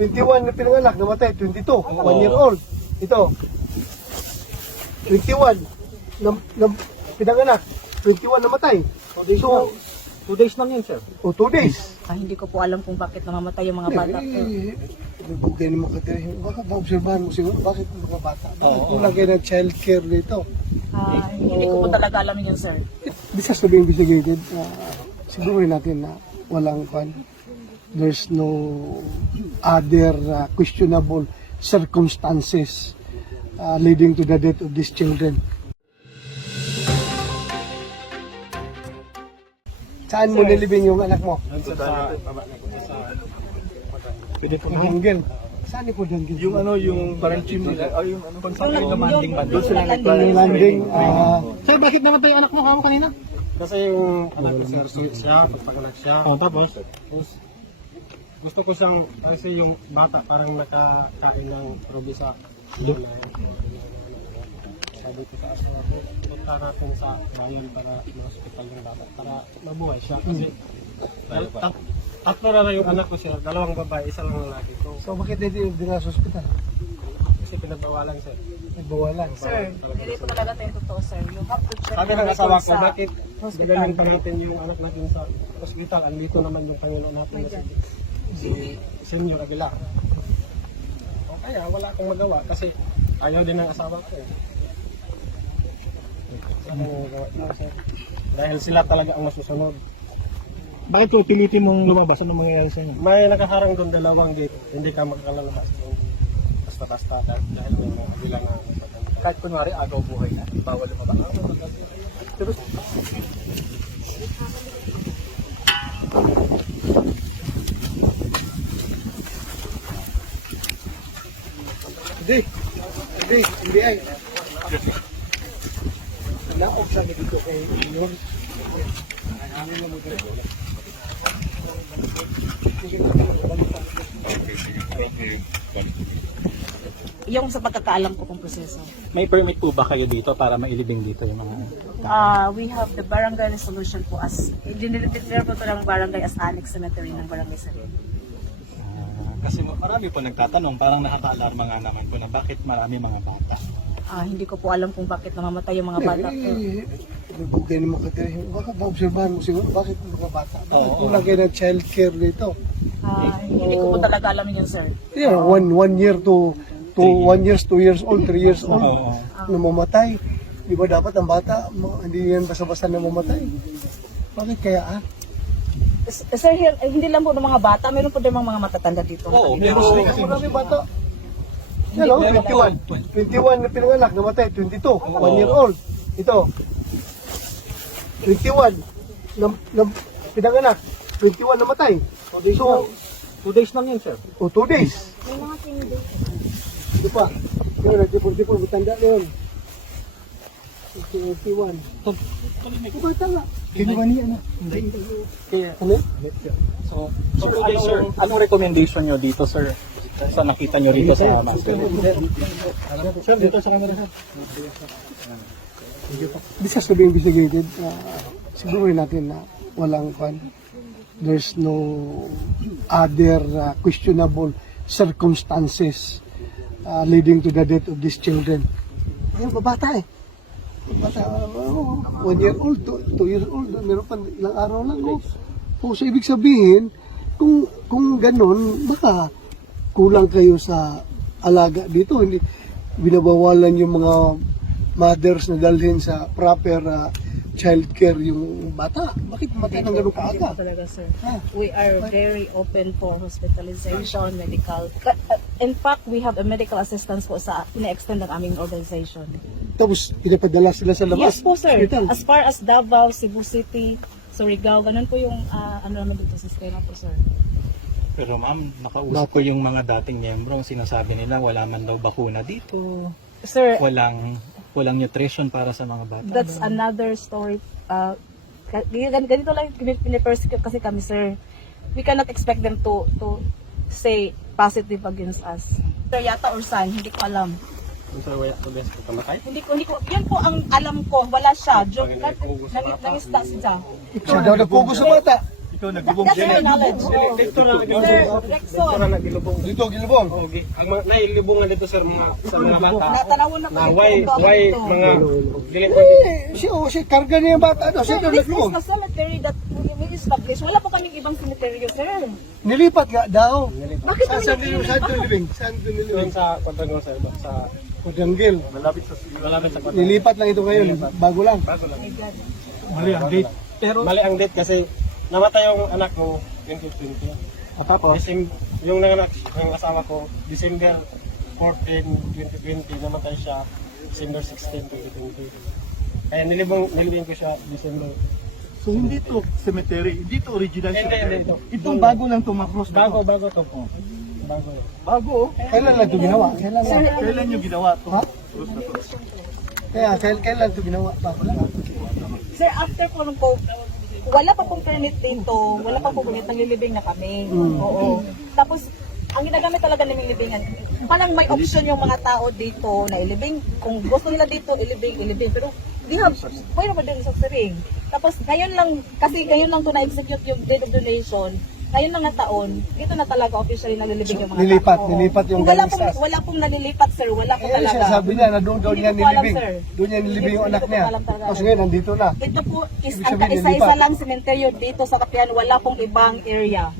21 na pinanganak, namatay, 22, 1 year old. Ito, 21 na, na pinanganak, 21 namatay. So, Two days lang yun, sir. o 2 days. Ah, hindi ko po alam kung bakit namamatay yung mga bata. Eh, Nagbugay naman ka tayo. Baka maobserbahan mo siguro, bakit mga bata? Bakit kulang kayo ng child care dito? Ah, hindi ko po talaga alam yun, sir. This has to be investigated. Uh, siguro natin na walang pan. There's no other uh, questionable circumstances uh, leading to the death of these children. Saan mo nilibing yung anak mo? Sa, sa, Pwede po Danggil. Saan ni po Danggil? yung ano, yung parang team nila, ay yung ano, kung saan kayo Yung- landing ba? Doon sila Yung landing. Uh, sir, bakit namatay yung anak mo kamo kanina? Kasi yung anak ko sir, siya, pagpaganak siya. Oh, tapos? Tapos, gusto ko siyang, kasi yung bata parang nakakain ng probisa. Sabi ko sa aso ako, punta natin sa bayan para ma-hospital yung bata, para mabuhay siya. Kasi dal- tat- tatlo na lang yung anak ko sir, dalawang babae, isa lang lalaki ko. So, bakit hindi yung dinala sa hospital? Kasi pinagbawalan sir. Nagbawalan. Sir, hindi po talaga tayo totoo, sir. You have to check Sabi your ng asawa records ko, sa bakit hospital. Bigaling pa natin yung anak natin sa ospital. Andito naman yung Panginoon natin na si, si Senyor Aguilar. O kaya wala akong magawa kasi ayaw din ng asawa ko. eh. Akong magawa dito, sir. Dahil sila talaga ang masusunod. Bakit po pilitin mong lumabas? Ano mangyayari sa inyo? May nakaharang doon dalawang gate, hindi ka makakalabas. Basta-basta dahil dahil may mga Aguilar na Kahit kunwari agaw buhay na, bawal lumabas. Pero Hindi. Hindi. Hindi ay. Naog sa dito kay Inyon. Yung sa pagkakaalam ko kung proseso. may permit po ba kayo dito para mailibing dito yung mga Ah, we have the barangay resolution po as, dinideclare po ito ng barangay as annex cemetery ng barangay Sarili. Kasi marami po nagtatanong, parang nakaka-alarma nga naman po na bakit marami mga bata. Ah, hindi ko po alam kung bakit namamatay yung mga bata. Eh, Nagbugay naman ka tayo. Baka maobserbahan mo siguro, bakit mga bata? Bakit Oo. kulang kayo ng child care dito? Ah, hindi ko po talaga alam yun, sir. Yeah, one, one year to to one years, two years old, three years old, Oo. namamatay. Di ba dapat ang bata, ma- hindi yan basta-basta namamatay? Bakit kaya ah? Sir, here, eh, hindi lang po ng mga bata, meron po din mga matatanda dito. Oo, meron. Kasi kasi marami bata. Hello, 21. 21 na pinanganak, namatay, 22, 1 year old. Ito, 21 na, na pinanganak, 21 namatay. So, Two days lang yun, sir. o 2 days. May mga sinido. Ito pa. Yun, nag-44, matanda na yun. 21. Ito bata nga. Ginawa niya na. Kaya, Ano? so, so ano, sir, anong recommendation nyo dito, sir? Sa nakita nyo rito sa master? Sir, dito sa camera sir. This has to be investigated. Uh, siguro natin na walang pan. There's no other uh, questionable circumstances uh, leading to the death of these children. Ayun, babata eh. Bata, uh, one year old, two, two years old, meron pa ilang araw lang. Oh. Oh, so ibig sabihin, kung kung ganun, baka kulang kayo sa alaga dito. Hindi binabawalan yung mga mothers na dalhin sa proper uh, child care yung bata. Bakit matay ng ganun kaaga? Talaga, sir. Ah. We are very open for hospitalization, medical. Uh, In fact, we have a medical assistance po sa ina-extend ng aming organization. Tapos pinapadala sila sa labas. Yes po, sir. Hospital. As far as Davao, Cebu City, Surigao, ganun po yung ah, ano naman dito sa sistema po, sir. Pero ma'am, nakausap ko yung mga dating miyembro, ang sinasabi nila wala man daw bakuna dito, Sir, walang walang nutrition para sa mga bata. that's another story. Uh, ganito lang pin- pinipersecute kasi kami, sir. We cannot expect them to to say positive against us. Sir, yata or son, hindi ko alam. Kung sa waya ko best ko kamatay. Hindi ko, hindi ko, yan po ang alam ko, wala siya. Joke, nang, nang, nangisda siya. Siya daw nagpugo sa bata. dito, naglubong That's sila. my knowledge. oo. Dito na Sir, nagilubong. Rexon, Dito Gilbong. Okay. Ang mga nailubungan dito sir mga sa mga bata. natanawon na kami why why mga pa Eh, siya, oh, siya, karga niya yung bata. Sir, siya this is naglubong. the cemetery that we established. Wala po kaming ibang cemetery, sir. Nilipat nga daw. Bakit Saan kami saan doon nilibing? Saan doon nilibing? sa Quadrangle sir sa Kudanggil. Malapit sa malapit sa Quadrangle. Nilipat lang ito ngayon. Bago lang. Bago lang. Mali ang date. Pero, Mali ang date kasi namatay yung anak ko 2020. ah, tapos, December, yung nanganak yung asawa ko, December 14, 2020, namatay siya December 16, 2020. Kaya nilibong, nilibing ko siya December. So hindi to cemetery, hindi to original Hindi, cemetery. hindi ito. Itong bago lang to Macross. Bago, bago to po. Bago yun. Bago. oh. Kailan lang ito ginawa? Kailan lang? Kailan nyo ginawa to? Ha? Kaya, kailan, kailan ito ginawa? Bago lang. Sir, after po nung po, wala pa pong permit dito, wala pa pong permit, naglilibing na kami. Oo. Tapos, ang ginagamit talaga naming libingan, parang may option yung mga tao dito na ilibing. Kung gusto nila dito, ilibing, ilibing. Pero, di have, pwede naman din sa. Tapos, ngayon lang, kasi ngayon lang to na-execute yung deed of donation, ngayon na taon, dito na talaga officially nalilibing yung mga Nilipat, tao. nilipat yung wala pong, sa- wala pong nalilipat, sir. Wala po Eh, talaga. siya sabi niya na doon Hindi niya nilibing. Doon niya nilibing yung anak niya. Tapos ngayon, nandito na. Ito po is ang isa-isa lang sementeryo dito sa Kapian, wala pong ibang area.